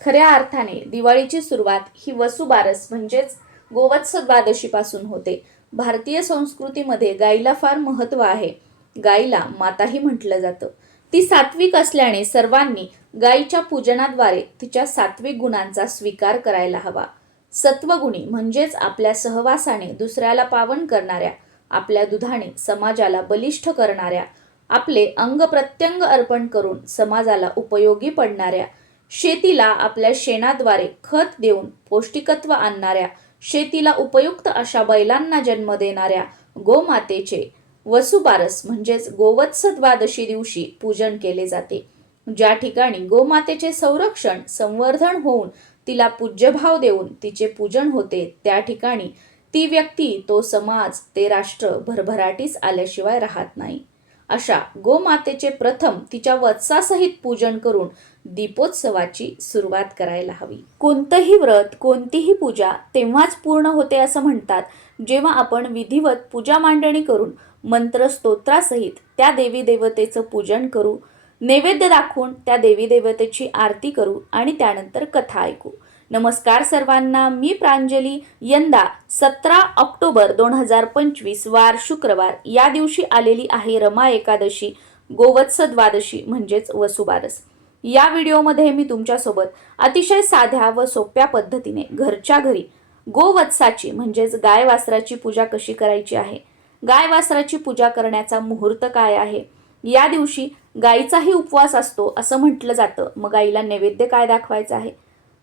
खऱ्या अर्थाने दिवाळीची सुरुवात ही वसुबारस म्हणजेच गोवत्स द्वादशीपासून होते. भारतीय संस्कृतीमध्ये गाईला फार महत्त्व आहे. गाईला माताही म्हटलं जातं. ती सात्विक असल्याने सर्वांनी गाईच्या पूजनाद्वारे तिच्या सात्विक गुणांचा स्वीकार करायला हवा. सत्वगुणी म्हणजेच आपल्या सहवासाने दुसऱ्याला पावन करणाऱ्या आपल्या दुधाने समाजाला बलिष्ठ करणाऱ्या आपले अंग प्रत्यंग अर्पण करून समाजाला उपयोगी पडणाऱ्या शेतीला आपल्या शेणाद्वारे खत देऊन पौष्टिकत्व आणणाऱ्या शेतीला उपयुक्त अशा बैलांना जन्म देणाऱ्या गोमातेचे वसुबारस म्हणजेच गोवत्स द्वादशी दिवशी पूजन केले जाते. ज्या ठिकाणी गोमातेचे संरक्षण संवर्धन होऊन तिला पूज्यभाव देऊन तिचे पूजन होते त्या ठिकाणी ती व्यक्ती तो समाज ते राष्ट्र भरभराटीस आल्याशिवाय राहत नाही. अशा गोमातेचे प्रथम तिच्या वत्सासहित पूजन करून दीपोत्सवाची सुरुवात करायला हवी. कोणतंही व्रत कोणतीही पूजा तेव्हाच पूर्ण होते असं म्हणतात. जेव्हा आपण विधिवत पूजा मांडणी करून मंत्र स्तोत्रासहित त्या देवी देवतेचं पूजन करू नैवेद्य दाखवून त्या देवी देवतेची आरती करू आणि त्यानंतर कथा ऐकू. नमस्कार सर्वांना मी प्रांजली. यंदा सतरा ऑक्टोबर दोन हजार पंचवीस वार शुक्रवार. या दिवशी आलेली आहे रमा एकादशी गोवत्स द्वादशी म्हणजेच वसुबारस. या व्हिडिओमध्ये मी तुमच्यासोबत अतिशय साध्या व सोप्या पद्धतीने घरच्या घरी गोवत्साची म्हणजेच गाय वासराची पूजा कशी करायची आहे गाय वासराची पूजा करण्याचा मुहूर्त काय आहे या दिवशी गाईचाही उपवास असतो असं म्हटलं जातं. मग गाईला नैवेद्य काय दाखवायचं आहे?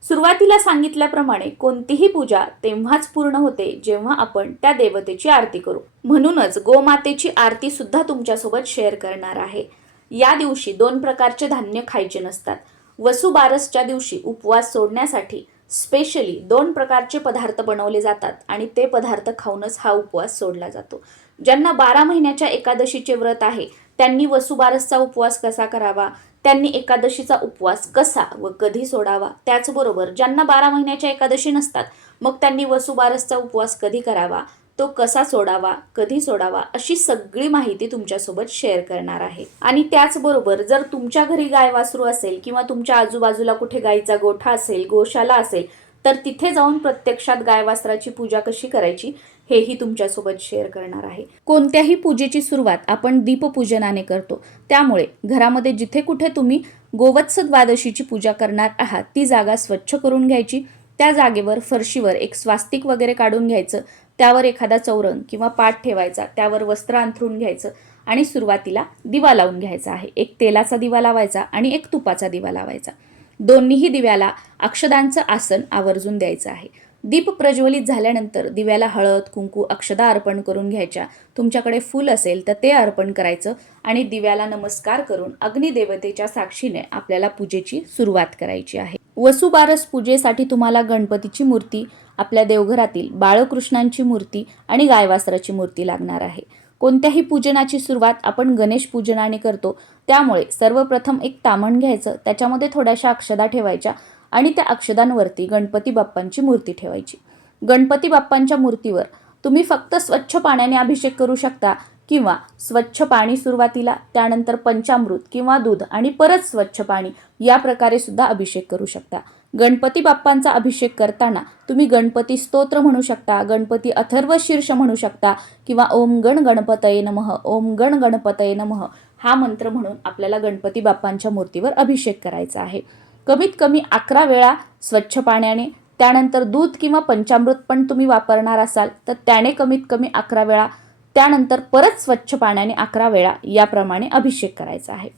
सुरुवातीला सांगितल्याप्रमाणे कोणतीही पूजा तेव्हाच पूर्ण होते जेव्हा आपण त्या देवतेची आरती करू. म्हणूनच गोमातेची आरती सुद्धा तुमच्यासोबत शेअर करणार आहे. या दिवशी दोन प्रकारचे धान्य खायचे नसतात. वसुबारसच्या दिवशी उपवास सोडण्यासाठी स्पेशली दोन प्रकारचे पदार्थ बनवले जातात आणि ते पदार्थ खाऊनच हा उपवास सोडला जातो. ज्यांना बारा महिन्याच्या एकादशीचे व्रत आहे त्यांनी वसुबारसचा उपवास कसा करावा? त्यांनी एकादशीचा उपवास कसा व कधी सोडावा त्याचबरोबर ज्यांना बारा महिन्याच्या एकादशी नसतात मग त्यांनी वसुबारसचा उपवास कधी करावा तो कसा सोडावा कधी सोडावा अशी सगळी माहिती तुमच्यासोबत शेअर करणार आहे. आणि त्याचबरोबर जर तुमच्या घरी गाय वासरू असेल किंवा तुमच्या आजूबाजूला कुठे गायीचा गोठा असेल गोशाला असेल तर तिथे जाऊन प्रत्यक्षात गाय वासराची पूजा कशी करायची? हेही तुमच्यासोबत शेअर करणार आहे. कोणत्याही पूजेची सुरुवात आपण दीपपूजनाने करतो. त्यामुळे घरामध्ये जिथे कुठे तुम्ही गोवत्स द्वादशीची पूजा करणार आहात ती जागा स्वच्छ करून घ्यायची. त्या जागेवर फरशीवर एक स्वास्तिक वगैरे काढून घ्यायचं. त्यावर एखादा चौरंग किंवा पाठ ठेवायचा. त्यावर वस्त्र अंथरून घ्यायचं. आणि सुरुवातीला दिवा लावून घ्यायचा आहे. एक तेलाचा दिवा लावायचा आणि एक तुपाचा दिवा लावायचा. दोन्हीही दिव्याला अक्षदांचं आसन आवर्जून द्यायचं आहे. दीप प्रज्वलित झाल्यानंतर दिव्याला हळद कुंकू अक्षदा अर्पण करून घ्यायच्या. तुमच्याकडे फूल असेल तर ते अर्पण करायचं आणि दिव्याला नमस्कार करून अग्निदेवतेच्या साक्षीने आपल्याला पूजेची सुरुवात करायची आहे. वसुबारस पूजेसाठी तुम्हाला गणपतीची मूर्ती आपल्या देवघरातील बाळकृष्णांची मूर्ती आणि गायवासराची मूर्ती लागणार आहे. कोणत्याही पूजनाची सुरुवात आपण गणेश पूजनाने करतो. त्यामुळे सर्वप्रथम एक तामण घ्यायचं त्याच्यामध्ये थोड्याशा अक्षदा ठेवायच्या आणि त्या अक्षदांवरती गणपती बाप्पांची मूर्ती ठेवायची. गणपती बाप्पांच्या मूर्तीवर तुम्ही फक्त स्वच्छ पाण्याने अभिषेक करू शकता किंवा स्वच्छ पाणी सुरुवातीला त्यानंतर पंचामृत किंवा दूध आणि परत स्वच्छ पाणी या प्रकारे सुद्धा अभिषेक करू शकता. गणपती बाप्पांचा अभिषेक करताना तुम्ही गणपती स्तोत्र म्हणू शकता गणपती अथर्व शीर्ष म्हणू शकता किंवा ओम गण गणपतये नमः ओम गण गणपतये नमः हा मंत्र म्हणून आपल्याला गणपती बाप्पांच्या मूर्तीवर अभिषेक करायचा आहे. कमीत कमी अकरा वेळा स्वच्छ पाण्याने त्यानंतर दूध किंवा पंचामृत पण तुम्ही वापरणार असाल तर त्याने कमीत कमी अकरा वेळा त्यानंतर परत स्वच्छ पाण्याने अकरा वेळा याप्रमाणे अभिषेक करायचा आहे.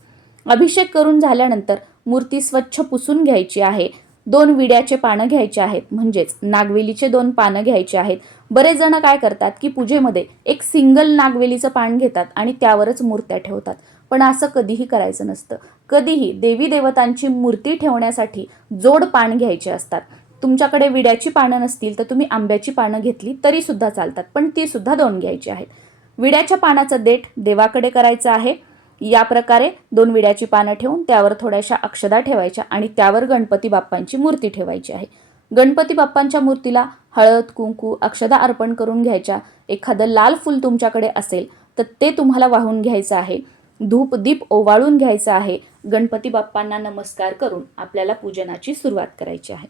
अभिषेक करून झाल्यानंतर मूर्ती स्वच्छ पुसून घ्यायची आहे. दोन विड्याचे पानं घ्यायचे आहेत म्हणजेच नागवेलीचे दोन पानं घ्यायचे आहेत. बरेच जण काय करतात की पूजेमध्ये एक सिंगल नागवेलीचं पान घेतात आणि त्यावरच मूर्त्या ठेवतात. पण असं कधीही करायचं नसतं. कधीही देवी देवतांची मूर्ती ठेवण्यासाठी जोड पान घ्यायचे असतात. तुमच्याकडे विड्याची पानं नसतील तर तुम्ही आंब्याची पानं घेतली तरी सुद्धा चालतात पण ती सुद्धा दोन घ्यायची आहेत. विड्याच्या पानाचं देठ देवाकडे करायचं आहे. या प्रकारे दोन विड्याची पानं ठेवून त्यावर थोड्याशा अक्षदा ठेवायच्या आणि त्यावर गणपती बाप्पांची मूर्ती ठेवायची आहे. गणपती बाप्पांच्या मूर्तीला हळद कुंकू अक्षदा अर्पण करून घ्यायच्या. एखादं लाल फूल तुमच्याकडे असेल तर ते तुम्हाला वाहून घ्यायचं आहे. धूप दीप ओवाळून घ्यायचं आहे. गणपती बाप्पांना नमस्कार करून आपल्याला पूजनाची सुरुवात करायची आहे.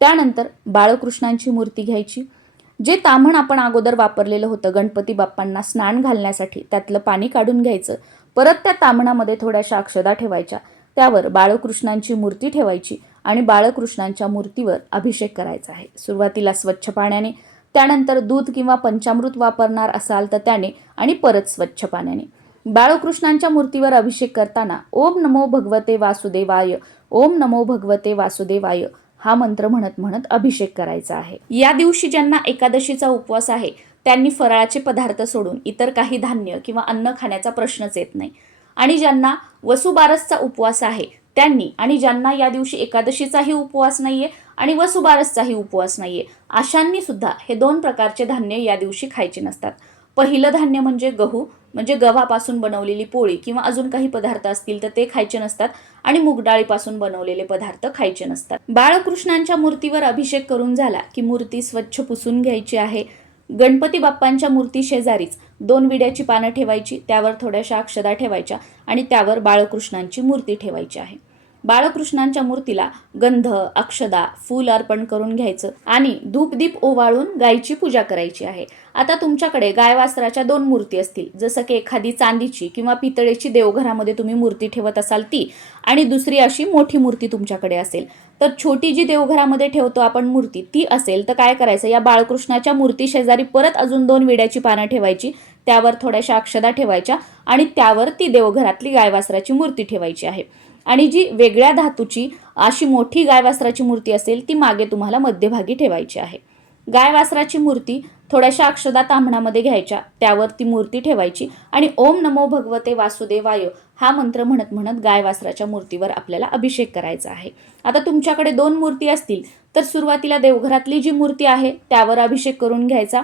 त्यानंतर बाळकृष्णांची मूर्ती घ्यायची. जे ताम्हण आपण अगोदर वापरलेलं होतं गणपती बाप्पांना स्नान घालण्यासाठी त्यातलं पाणी काढून घ्यायचं. परत त्या ताम्हणामध्ये थोड्याशा अक्षदा ठेवायच्या. त्यावर बाळकृष्णांची मूर्ती ठेवायची आणि बाळकृष्णांच्या मूर्तीवर अभिषेक करायचा आहे. सुरुवातीला स्वच्छ पाण्याने त्यानंतर दूध किंवा पंचामृत वापरणार असाल तर त्याने आणि परत स्वच्छ पाण्याने. बाळकृष्णांच्या मूर्तीवर अभिषेक करताना ओम नमो भगवते वासुदेवाय ओम नमो भगवते वासुदेवाय हा मंत्र म्हणत म्हणत अभिषेक करायचा आहे. या दिवशी ज्यांना एकादशीचा उपवास आहे त्यांनी फराळाचे पदार्थ सोडून इतर काही धान्य किंवा अन्न खाण्याचा प्रश्नच येत नाही. आणि ज्यांना वसुबारसचा उपवास आहे त्यांनी आणि ज्यांना या दिवशी एकादशीचाही उपवास नाहीये आणि वसुबारसचाही उपवास नाहीये अशांनी सुद्धा हे दोन प्रकारचे धान्य या दिवशी खायचे नसतात. पहिलं धान्य म्हणजे गहू म्हणजे गव्हापासून बनवलेली पोळी किंवा अजून काही पदार्थ असतील तर ते खायचे नसतात आणि मुगडाळीपासून बनवलेले पदार्थ खायचे नसतात. बाळकृष्णांच्या मूर्तीवर अभिषेक करून झाला की मूर्ती स्वच्छ पुसून घ्यायची आहे. गणपती बाप्पांच्या मूर्ती शेजारीच दोन विड्याची पानं ठेवायची त्यावर थोड्याशा अक्षदा ठेवायच्या आणि त्यावर बाळकृष्णांची मूर्ती ठेवायची आहे. बाळकृष्णांच्या मूर्तीला गंध अक्षदा फूल अर्पण करून घ्यायचं आणि धूपदीप ओवाळून गायीची पूजा करायची आहे. आता तुमच्याकडे गायवासराच्या दोन मूर्ती असतील. जसं की एखादी चांदीची किंवा पितळेची देवघरामध्ये तुम्ही मूर्ती ठेवत असाल ती आणि दुसरी अशी मोठी मूर्ती तुमच्याकडे असेल. तर छोटी जी देवघरामध्ये ठेवतो आपण मूर्ती ती असेल तर काय करायचं? या बाळकृष्णाच्या मूर्ती शेजारी परत अजून दोन विड्याची पानं ठेवायची त्यावर थोड्याशा अक्षदा ठेवायच्या आणि त्यावर ती देवघरातली गायवासराची मूर्ती ठेवायची आहे. आणि जी वेगळ्या धातूची अशी मोठी गायवासराची मूर्ती असेल ती मागे तुम्हाला मध्यभागी ठेवायची आहे. गायवासराची मूर्ती थोड्याशा अक्षदा तांबणामध्ये घ्यायच्या त्यावर ती मूर्ती ठेवायची आणि ओम नमो भगवते वासुदेवाय हा मंत्र म्हणत म्हणत गायवासराच्या मूर्तीवर आपल्याला अभिषेक करायचा आहे. आता तुमच्याकडे दोन मूर्ती असतील तर सुरुवातीला देवघरातली जी मूर्ती आहे त्यावर अभिषेक करून घ्यायचा.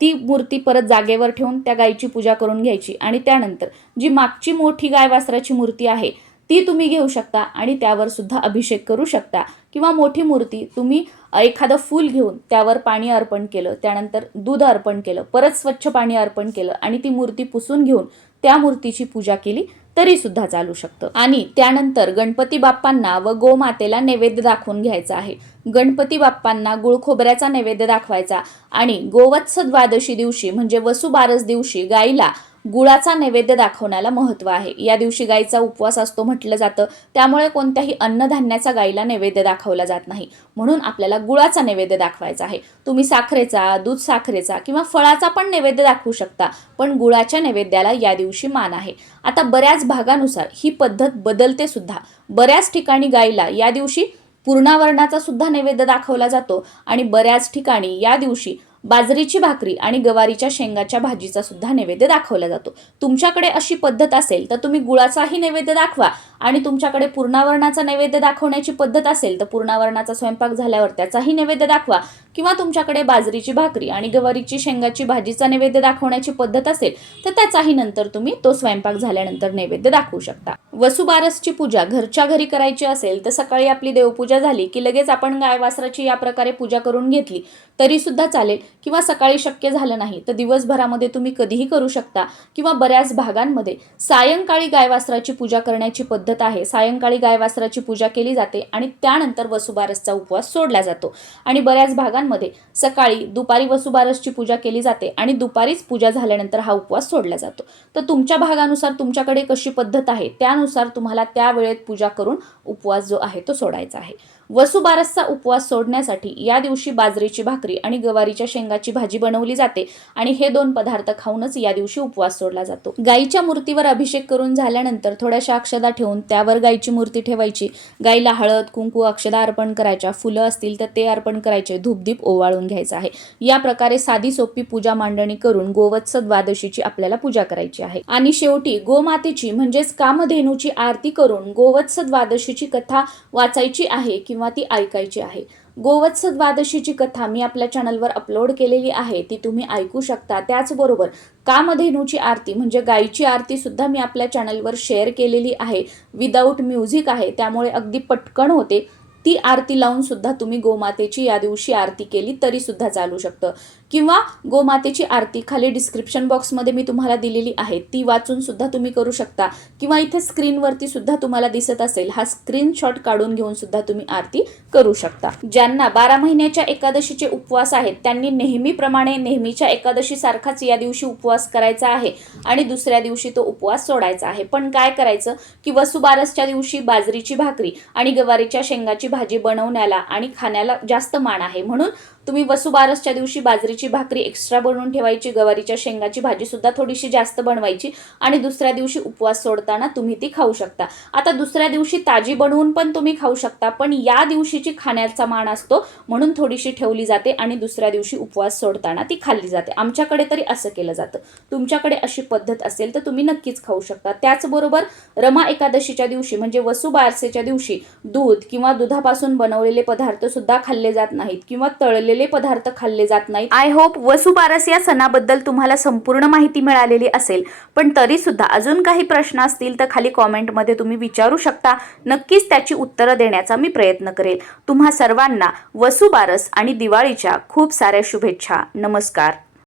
ती मूर्ती परत जागेवर ठेवून त्या गायीची पूजा करून घ्यायची आणि त्यानंतर जी मागची मोठी गायवासराची मूर्ती आहे ती तुम्ही घेऊ शकता आणि त्यावर सुद्धा अभिषेक करू शकता. किंवा मोठी मूर्ती तुम्ही एखादं फूल घेऊन त्यावर पाणी अर्पण केलं त्यानंतर दूध अर्पण केलं परत स्वच्छ पाणी अर्पण केलं आणि ती मूर्ती पुसून घेऊन त्या मूर्तीची पूजा केली तरी सुद्धा चालू शकतं. आणि त्यानंतर गणपती बाप्पांना व गोमातेला नैवेद्य दाखवून घ्यायचा आहे. गणपती बाप्पांना गुळखोबऱ्याचा नैवेद्य दाखवायचा आणि गोवत्स द्वादशी दिवशी म्हणजे वसुबारस दिवशी गाईला गुळाचा नैवेद्य दाखवण्याला महत्त्व आहे. या दिवशी गाईचा उपवास असतो म्हटलं जातं. त्यामुळे कोणत्याही अन्नधान्याचा गाईला नैवेद्य दाखवला जात नाही. म्हणून आपल्याला गुळाचा नैवेद्य दाखवायचा आहे. तुम्ही साखरेचा दूध साखरेचा किंवा फळाचा पण नैवेद्य दाखवू शकता पण गुळाच्या नैवेद्याला या दिवशी मान आहे. आता बऱ्याच भागानुसार ही पद्धत बदलते सुद्धा. बऱ्याच ठिकाणी गाईला या दिवशी पूर्णावरणाचा सुद्धा नैवेद्य दाखवला जातो. आणि बऱ्याच ठिकाणी या दिवशी बाजरीची भाकरी आणि गवारीच्या शेंगाच्या भाजीचा सुद्धा नैवेद्य दाखवला जातो. तुमच्याकडे अशी पद्धत असेल तर तुम्ही गुळाचाही नैवेद्य दाखवा आणि तुमच्याकडे पूर्णावरणाचा नैवेद्य दाखवण्याची पद्धत असेल तर पूर्णावरणाचा स्वयंपाक झाल्यावर त्याचाही नैवेद्य दाखवा. किंवा तुमच्याकडे बाजरीची भाकरी आणि गवारीची शेंगाची भाजीचा नैवेद्य दाखवण्याची पद्धत असेल तर त्याचाही नंतर तुम्ही तो स्वयंपाक झाल्यानंतर नैवेद्य दाखवू शकता. वसुबारसची पूजा घरच्या घरी करायची असेल तर सकाळी आपली देवपूजा झाली की लगेच आपण गायवासराची या प्रकारे पूजा करून घेतली तरी सुद्धा चालेल. किंवा सकाळी शक्य झालं नाही तर दिवसभरामध्ये तुम्ही कधीही करू शकता किंवा बऱ्याच भागांमध्ये. सायंकाळी गायवासराची पूजा करण्याची पद्धत आहे. सायंकाळी गायवासराची पूजा केली जाते आणि त्यानंतर वसुबारसचा उपवास सोडला जातो. आणि बऱ्याच भागांमध्ये सकाळी दुपारी वसुबारसची पूजा केली जाते आणि दुपारीच पूजा झाल्यानंतर हा उपवास सोडला जातो. तर तुमच्या भागानुसार तुमच्याकडे कशी पद्धत आहे? त्यानुसार तुम्हाला त्या वेळेत पूजा करून उपवास जो आहे तो सोडायचा आहे. वसुबारसचा उपवास सोडण्यासाठी या दिवशी बाजरीची भाकरी आणि गवारीच्या शेंगाची भाजी बनवली जाते आणि हे दोन पदार्थ खाऊनच या दिवशी उपवास सोडला जातो. गाईच्या मूर्तीवर अभिषेक करून झाल्यानंतर थोड्याशा अक्षदा ठेवून त्यावर गाईची मूर्ती ठेवायची. गाईला हळद कुंकू अक्षदा अर्पण करायच्या. फुलं असतील तर ते अर्पण करायचे. धूपदीप ओवाळून घ्यायचा आहे. या प्रकारे साधी सोपी पूजा मांडणी करून गोवत्स द्वादशीची आपल्याला पूजा करायची आहे. आणि शेवटी गोमातेची म्हणजेच कामधेनूची आरती करून गोवत्स द्वादशीची कथा वाचायची आहे किंवा ती ऐकायची आहे. गोवत्स द्वादशीची कथा मी आपल्या चॅनलवर अपलोड केलेली आहे ती तुम्ही ऐकू शकता. त्याचबरोबर कामधेनूची आरती म्हणजे गायीची आरती सुद्धा मी आपल्या चॅनलवर शेअर केलेली आहे. विदाऊट म्युझिक आहे त्यामुळे अगदी पटकन होते. ती आरती लावून सुद्धा तुम्ही गोमातेची या दिवशी आरती केली तरी सुद्धा चालू शकतं. किंवा गोमातेची आरती खाली डिस्क्रिप्शन बॉक्समध्ये मी तुम्हाला दिलेली आहे ती वाचून सुद्धा तुम्ही करू शकता. किंवा इथे स्क्रीनवरती सुद्धा तुम्हाला दिसत असेल हा स्क्रीनशॉट काढून घेऊन सुद्धा तुम्ही आरती करू शकता. ज्यांना बारा महिन्याच्या एकादशीचे उपवास आहेत त्यांनी नेहमीप्रमाणे नेहमीच्या एकादशी सारखाच या दिवशी उपवास करायचा आहे आणि दुसऱ्या दिवशी तो उपवास सोडायचा आहे. पण काय करायचं? की वसुबारसच्या दिवशी बाजरीची भाकरी आणि गवारीच्या शेंगाची भाजी बनवण्याला आणि खाण्याला जास्त मान आहे. म्हणून तुम्ही वसुबारसच्या दिवशी बाजरीची भाकरी एक्स्ट्रा बनवून ठेवायची गवारीच्या शेंगाची भाजीसुद्धा थोडीशी जास्त बनवायची आणि दुसऱ्या दिवशी उपवास सोडताना तुम्ही ती खाऊ शकता. आता दुसऱ्या दिवशी ताजी बनवून पण तुम्ही खाऊ शकता पण या दिवशीची खाण्याचा मान असतो म्हणून थोडीशी ठेवली जाते आणि दुसऱ्या दिवशी उपवास सोडताना ती खाल्ली जाते. आमच्याकडे तरी असं केलं जातं. तुमच्याकडे अशी पद्धत असेल तर तुम्ही नक्कीच खाऊ शकता. त्याचबरोबर रमा एकादशीच्या दिवशी म्हणजे वसुबारसेच्या दिवशी दूध किंवा दुधापासून बनवलेले पदार्थ सुद्धा खाल्ले जात नाहीत किंवा तळलेले पदार्थ खाल्ले जात नाहीत. आय होप वसुबारस या सणाबद्दल तुम्हाला संपूर्ण माहिती मिळालेली असेल. पण तरी सुद्धा अजून काही प्रश्न असतील तर खाली कॉमेंटमध्ये तुम्ही विचारू शकता. नक्कीच त्याची उत्तरं देण्याचा मी प्रयत्न करेल. तुम्हा सर्वांना वसुबारस आणि दिवाळीच्या खूप साऱ्या शुभेच्छा. नमस्कार.